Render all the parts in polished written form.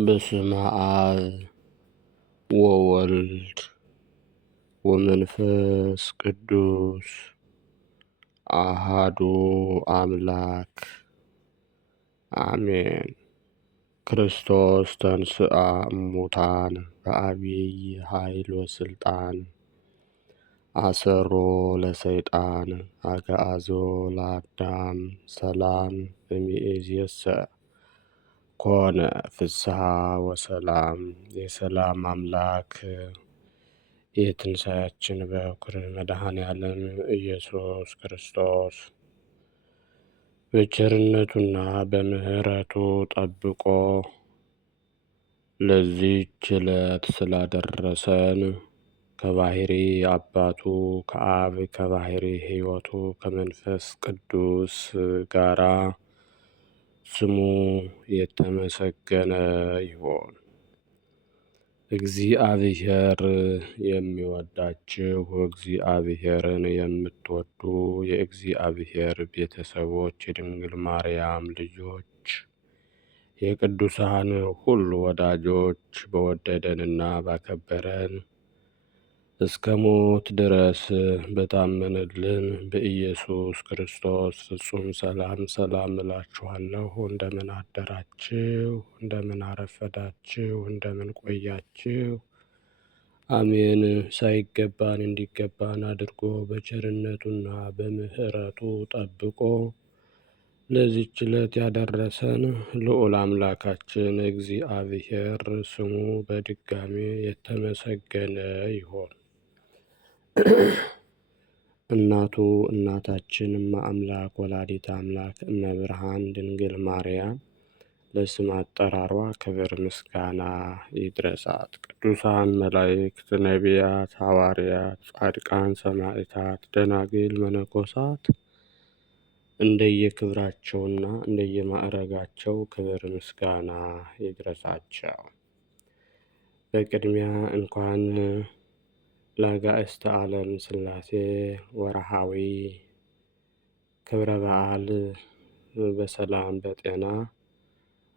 በስመ አብ ወወልድ ወመንፈስ ቅዱስ አሃዱ አምላክ አሜን። ክርስቶስ ተንሥአ እሙታን በዐቢይ ኃይል ወሥልጣን አሰሮ ለሰይጣን አግዓዞ ለአዳም ሰላም እምይእዜሰ ኮነ ፍስሐ ወሰላም። የሰላም አምላክ የትንሣኤያችን በኩር መድኃኔዓለም ኢየሱስ ክርስቶስ በቸርነቱና በምሕረቱ ጠብቆ ለዚህች ዕለት ስላደረሰን ከባሕሪ አባቱ ከአብ ከባሕሪ ሕይወቱ ከመንፈስ ቅዱስ ጋራ ስሙ የተመሰገነ ይሁን። እግዚአብሔር የሚወዳችሁ እግዚአብሔርን የምትወዱ የእግዚአብሔር ቤተሰቦች፣ የድንግል ማርያም ልጆች፣ የቅዱሳን ሁሉ ወዳጆች በወደደንና ባከበረን እስከ ሞት ድረስ በታመነልን በኢየሱስ ክርስቶስ ፍጹም ሰላም እላችኋለሁ። እንደምን አደራችሁ? እንደምን አረፈዳችሁ? እንደምን ቆያችሁ? አሜን። ሳይገባን እንዲገባን አድርጎ በቸርነቱና በምሕረቱ ጠብቆ ለዚህች ዕለት ያደረሰን ልዑል አምላካችን እግዚአብሔር ስሙ በድጋሜ የተመሰገነ ይሁን። እናታችን እመአምላክ ወላዲተ አምላክ እመብርሃን ድንግል ማርያም ለስም አጠራሯ ክብር ምስጋና ይድረሳት። ቅዱሳን መላእክት፣ ነቢያት፣ ሐዋርያት፣ ጻድቃን፣ ሰማዕታት፣ ደናግል፣ መነኮሳት እንደየክብራቸውና እንደየማዕረጋቸው ክብር ምስጋና ይድረሳቸው። በቅድሚያ እንኳን ለአጋዕዝተ ዓለም ሥላሴ ወርኃዊ ክብረ በዓል በሰላም በጤና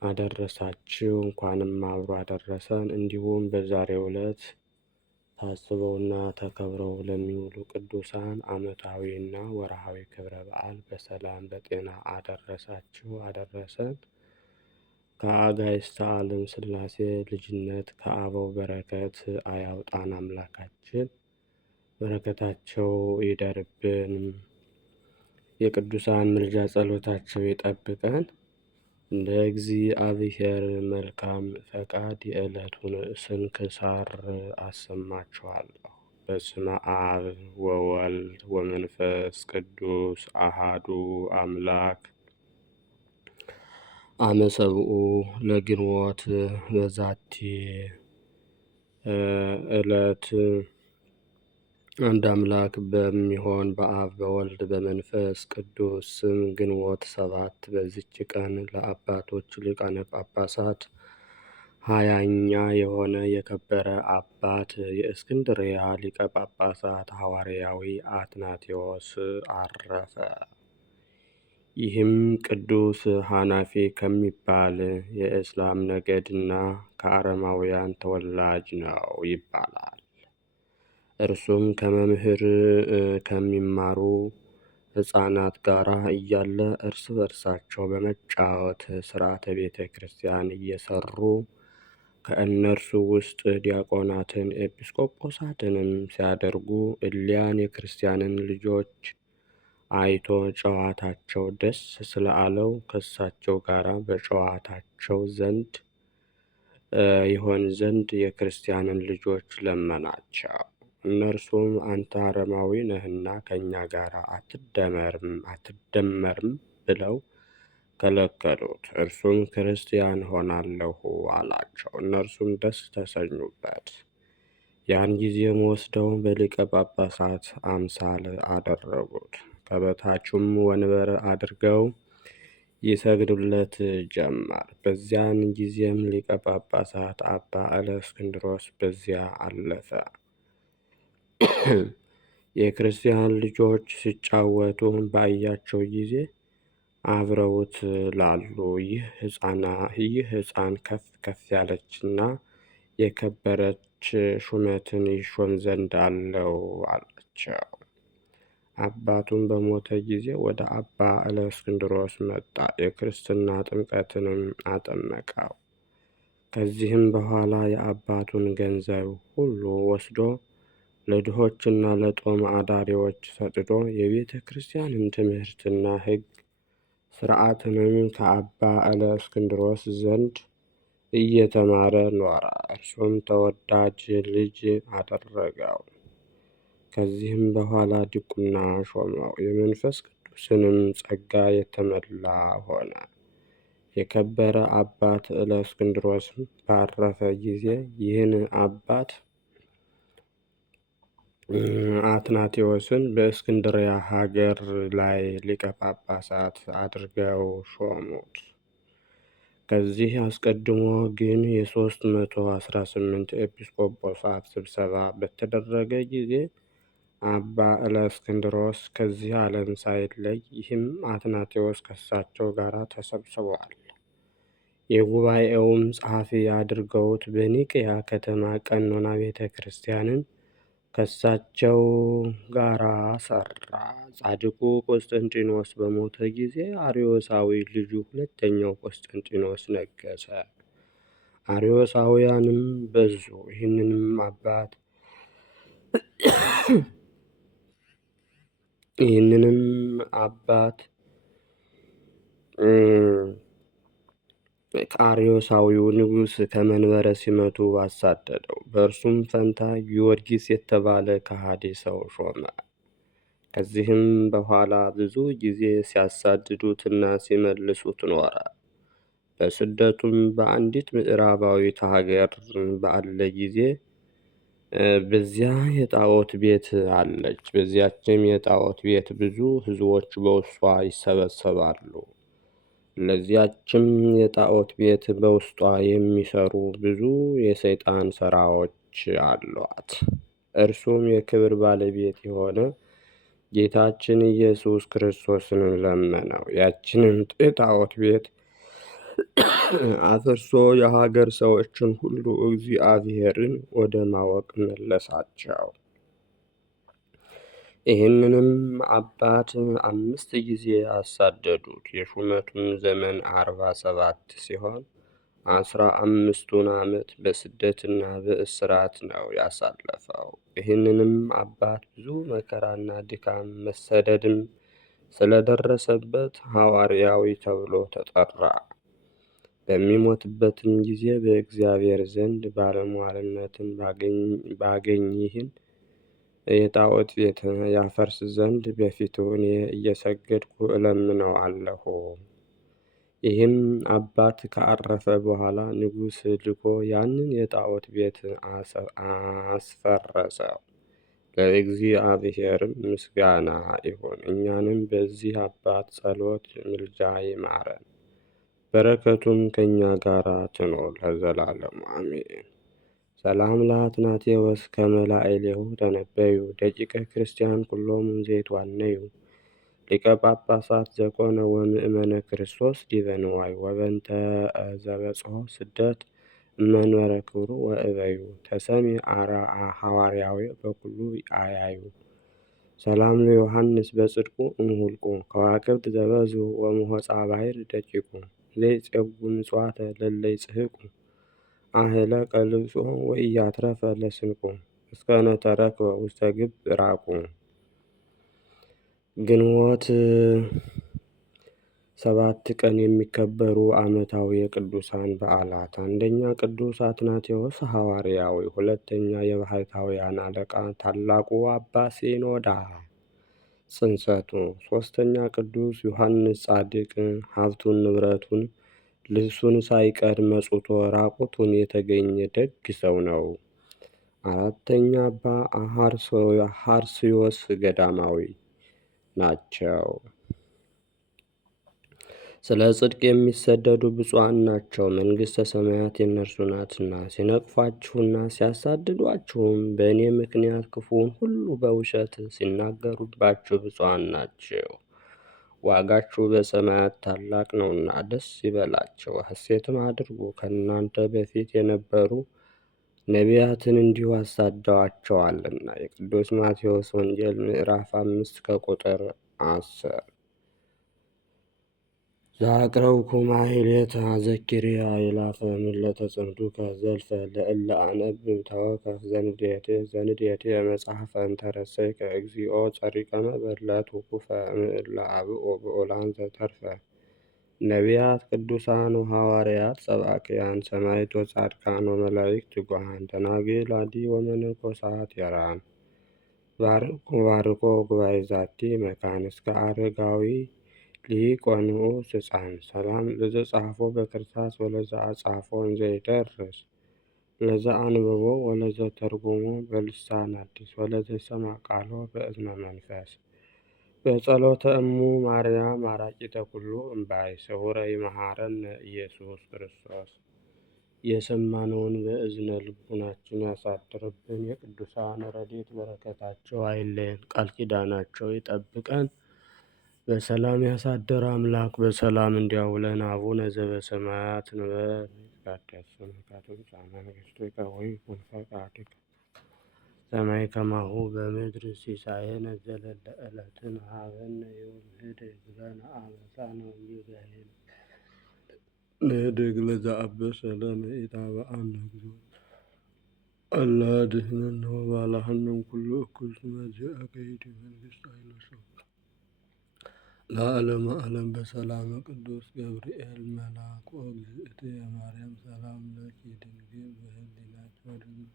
አደረሳችሁ። እንኳንም አብሮ አደረሰን። እንዲሁም በዛሬው ዕለት ታስበውና ተከብረው ለሚውሉ ቅዱሳን ዓመታዊና ወርኃዊ ክብረ በዓል በሰላም በጤና አደረሳችሁ አደረሰን። ከአጋዕዝተ ዓለም ሥላሴ ልጅነት ከአበው በረከት አያውጣን አምላካችን። በረከታቸው ይደርብን። የቅዱሳን ምልጃ ጸሎታቸው ይጠብቀን። እንደ እግዚአብሔር መልካም ፈቃድ የዕለቱን ስንክሳር አሰማችኋለሁ። በስመ አብ ወወልድ ወመንፈስ ቅዱስ አሃዱ አምላክ አመ ሰብኡ ለግንቦት በዛቲ ዕለት አንድ አምላክ በሚሆን በአብ በወልድ በመንፈስ ቅዱስ ስም ግንቦት 7 በዚች ቀን ለአባቶች ሊቃነ ጳጳሳት 20ኛ የሆነ የከበረ አባት የእስክንድርያ ሊቀ ጳጳሳት ሐዋርያዊ አትናቴዎስ አረፈ። ይህም ቅዱስ ሐናፊ ከሚባል የእስላም ነገድና ከአረማውያን ተወላጅ ነው ይባላል። እርሱም ከመምህር ከሚማሩ ሕፃናት ጋር እያለ እርስ በርሳቸው በመጫወት ሥርዓተ ቤተ ክርስቲያን እየሰሩ ከእነርሱ ውስጥ ዲያቆናትን ኤጲስቆጶሳትንም ሲያደርጉ እሊያን የክርስቲያንን ልጆች አይቶ ጨዋታቸው ደስ ስለአለው ከእሳቸው ጋር በጨዋታቸው ዘንድ ይሆን ዘንድ የክርስቲያንን ልጆች ለመናቸው። እነርሱም አንተ አረማዊ ነህና ከእኛ ጋር አትደመርም ብለው ከለከሉት። እርሱም ክርስቲያን ሆናለሁ አላቸው። እነርሱም ደስ ተሰኙበት። ያን ጊዜም ወስደው በሊቀ ጳጳሳት አምሳል አደረጉት። ከበታቹም ወንበር አድርገው ይሰግዱለት ጀመር። በዚያን ጊዜም ሊቀ ጳጳሳት አባ እለእስክንድሮስ በዚያ አለፈ። የክርስቲያን ልጆች ሲጫወቱ ባያቸው ጊዜ አብረውት ላሉ ይህ ሕፃን ከፍ ከፍ ያለችና የከበረች ሹመትን ይሾም ዘንድ አለው አላቸው። አባቱም በሞተ ጊዜ ወደ አባ እለእስክንድሮስ መጣ፣ የክርስትና ጥምቀትንም አጠመቀው። ከዚህም በኋላ የአባቱን ገንዘብ ሁሉ ወስዶ ለድሆችና ለጦም አዳሪዎች ሰጥቶ የቤተ ክርስቲያንን ትምህርትና ሕግ ሥርዓትንም ከአባ እለእስክንድሮስ ዘንድ እየተማረ ኖረ። እርሱም ተወዳጅ ልጅ አደረገው። ከዚህም በኋላ ዲቁና ሾመው፣ የመንፈስ ቅዱስንም ጸጋ የተመላ ሆነ። የከበረ አባት እለእስክንድሮስም ባረፈ ጊዜ ይህን አባት አትናቴዎስን በእስክንድርያ ሀገር ላይ ሊቀ ጳጳሳት አድርገው ሾሙት። ከዚህ አስቀድሞ ግን የ318 ኤጲስቆጶሳት ስብሰባ በተደረገ ጊዜ አባ እለእስክንድሮስ ከዚህ ዓለም ሳይለይ ይህም አትናቴዎስ ከሳቸው ጋር ተሰብስበዋል። የጉባኤውም ጸሐፊ አድርገውት በኒቅያ ከተማ ቀኖና ቤተ ክርስቲያንን ከሳቸው ጋራ ሰራ። ጻድቁ ቆስጠንጢኖስ በሞተ ጊዜ አርዮሳዊ ልጁ ሁለተኛው ቆስጠንጢኖስ ነገሰ። አርዮሳውያንም በዙ። ይህንንም አባት አርዮሳዊው ንጉሥ ከመንበረ ሲመቱ አሳደደው። በእርሱም ፈንታ ጊዮርጊስ የተባለ ከሃዲ ሰው ሾመ። ከዚህም በኋላ ብዙ ጊዜ ሲያሳድዱትና ሲመልሱት ኖረ። በስደቱም በአንዲት ምዕራባዊት ሀገር ባለ ጊዜ በዚያ የጣዖት ቤት አለች። በዚያችም የጣዖት ቤት ብዙ ሕዝቦች በውስጧ ይሰበሰባሉ። ለዚያችም የጣዖት ቤት በውስጧ የሚሰሩ ብዙ የሰይጣን ሥራዎች አሏት። እርሱም የክብር ባለቤት የሆነ ጌታችን ኢየሱስ ክርስቶስን ለመነው። ያችንም የጣዖት ቤት አፍርሶ የሀገር ሰዎችን ሁሉ እግዚአብሔርን ወደ ማወቅ መለሳቸው። ይህንንም አባት 5 ጊዜ አሳደዱት። የሹመቱም ዘመን 47 ሲሆን 15ቱን ዓመት በስደትና በእስራት ነው ያሳለፈው። ይህንንም አባት ብዙ መከራና ድካም መሰደድም ስለደረሰበት ሐዋርያዊ ተብሎ ተጠራ። በሚሞትበትም ጊዜ በእግዚአብሔር ዘንድ ባለሟልነትን ባገኝ ይህን የጣዖት ቤት ያፈርስ ዘንድ በፊቱ እኔ እየሰገድኩ እለምነዋለሁ። ይህም አባት ከአረፈ በኋላ ንጉሥ ልኮ ያንን የጣዖት ቤት አስፈረሰው። ለእግዚአብሔርም ምስጋና ይሁን፣ እኛንም በዚህ አባት ጸሎት ምልጃ ይማረን፣ በረከቱም ከእኛ ጋር ትኖር ለዘላለሙ አሜን። ሰላም ለአትናቴዎስ ከመ ላዕሌሁ ተነበዩ ደቂቀ ክርስቲያን ኩሎሙ ዘይትዋነዩ ሊቀ ጳጳሳት ዘኮነ ወምእመነ ክርስቶስ ዲበ ንዋይ ወበንተ ዘበጽሖ ስደት እመንበረ ክብሩ ወእበዩ ተሰሚ ሐዋርያዊ በኩሉ አያዩ። ሰላም ለዮሐንስ በጽድቁ እምሁልቁ ከዋክብት ዘበዙ ወምሆፃ ባሕር ደቂቁ ዘይጼጉ ምጽዋተ ለለይ ጽሕቁ አህለ ቀልብጾ ወኢያትረፈ ለስንቁ እስከነ ተረክበ ውስተ ግብ ራቁ። ግንቦት 7 ቀን የሚከበሩ ዓመታዊ የቅዱሳን በዓላት፦ አንደኛ ቅዱስ አትናቴዎስ ሐዋርያዊ፣ ሁለተኛ የባሕታውያን አለቃ ታላቁ አባ ሲኖዳ ጽንሰቱ፣ ሦስተኛ ቅዱስ ዮሐንስ ጻድቅ ሀብቱን ንብረቱን ልብሱን ሳይቀር መጽቶ ራቁቱን የተገኘ ደግ ሰው ነው። አራተኛ አባ ሐርስዮስ ገዳማዊ ናቸው። ስለ ጽድቅ የሚሰደዱ ብፁዓን ናቸው፣ መንግሥተ ሰማያት የእነርሱ ናትና። ሲነቅፏችሁና ሲያሳድዷችሁም በእኔ ምክንያት ክፉውን ሁሉ በውሸት ሲናገሩባችሁ ብፁዓን ናቸው። ዋጋችሁ በሰማያት ታላቅ ነውና ደስ ይበላቸው፣ ሐሴትም አድርጉ። ከእናንተ በፊት የነበሩ ነቢያትን እንዲሁ አሳደዋቸዋልና። የቅዱስ ማቴዎስ ወንጌል ምዕራፍ 5 ከቁጥር 10። ዛቅረብኩ ማሕሌተ አዘኪርያ አእላፈ ምለተ ጽምዱከ ዘልፈ ለእለ አነብብ ተወከፍ ዘንዴቴ መጽሐፈ እንተረሰይከ እግዚኦ ጸሪቀ መበለት ውኩፈ እምእለ አብኦ ብዑላን ዘተርፈ ነቢያት፣ ቅዱሳን ወሐዋርያት፣ ሰባክያን፣ ሰማዕት ወጻድቃን ወመላእክት ትጉሃን፣ ደናግል አዲ ወመነኮሳት የራን ባርኮ ጉባኤ ዛቲ መካን እስከ አረጋዊ ሊቅ ወንዑስ ሕፃን። ሰላም ለዘጻፎ በክርታስ ወለዘ አጻፎ እንዘይደርስ ለዘ አንብቦ ወለዘ ተርጉሞ በልሳን አዲስ ወለዘ ሰማ ቃሎ በእዝነ መንፈስ በጸሎተ እሙ ማርያም አራቂተ ኩሉ እምባይ ስውረ ይመሃረነ ኢየሱስ ክርስቶስ። የሰማነውን በእዝነ ልቡናችን ያሳድርብን። የቅዱሳን ረድኤት በረከታቸው አይለየን። ቃል ኪዳናቸው ይጠብቀን። በሰላም ያሳደረ አምላክ በሰላም እንዲያውለን። አቡነ ዘበሰማያት ንበር ይትቀደስ ስምከ ትምጻእ መንግሥትከ ወይኩን ፈቃድከ በሰማይ ከማሁ በምድር ሲሳየነ ዘለለ ዕለትነ ሀበነ ዮም ኅድግ ለነ አበሳነ ወጌጋየነ ንኅድግ ለዘአበሰ ለነ ኢታብአነ እግዚኦ አላ አድኅነነ ወባልሐነ እምኩሉ እኩይ እስመ ዚአከ ይእቲ መንግሥት ኃይለ ወስብሐት ለዓለመ ዓለም። በሰላመ ቅዱስ ገብርኤል መልአክ ወእግዝእትየ ማርያም ሰላም ለኪ ድንግል በኅሊናኪ ወድንግል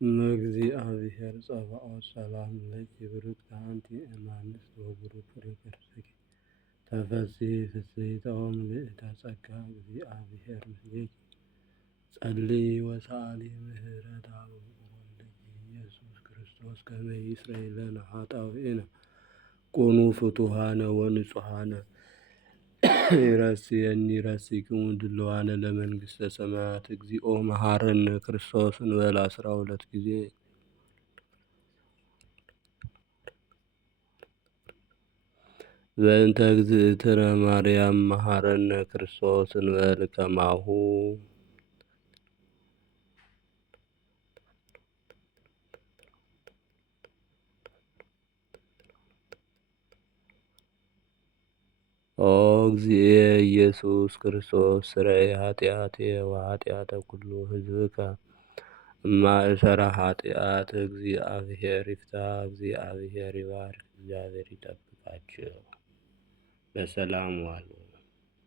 እምእግዚአብሔር ጸባኦት ሰላም ለኪ ብርክት አንቲ እማንስት ወቡሩክ ፍሬ ከርሥኪ ተፈሥሒ ፍሥሕት ወምልዕተ ጸጋ እግዚአብሔር ምስሌኪ ጸልዪ ወሰአሊ ምህረታ ወወልድኪ ኢየሱስ ክርስቶስ ከመ ይስረይ ለነ ኃጣውኢነ ኮኑ ፍቱሐነ ወንጹሐነ ይረስየኒ ይረስይክሙ ድሉዋነ ለመንግሥተ ሰማያት። እግዚኦ መሐረነ ክርስቶስ እንበል 12 ጊዜ። በእንተ እግዝእትነ ማርያም መሐረነ ክርስቶስ እንበል ከማሁ። ኦ እግዚእ ኢየሱስ ክርስቶስ ስረይ ኃጢአቴ ወኃጢአተ ኩሉ ሕዝብከ እማእሰረ ኃጢአት። እግዚአብሔር ይፍታ፣ እግዚአብሔር ይባርክ፣ እግዚአብሔር ይጠብቃችሁ። በሰላም ዋሉ።